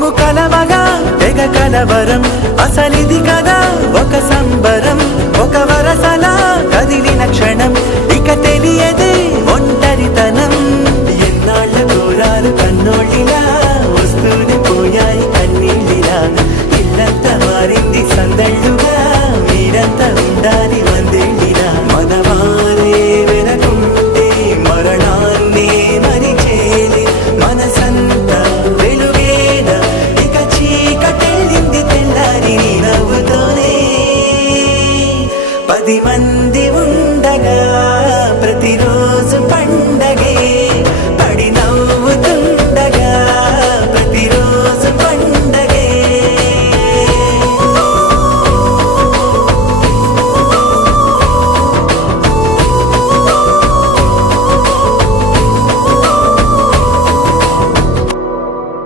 మేము కలవగా తెగ కలవరం అసలిది కదా ఒక సంబరం ఒక వరసలా కదిలిన క్షణం ఇక తెలియదే ఒంటరితనం ఎన్నాళ్ళ దూరాలు కన్నోళ్ళిలా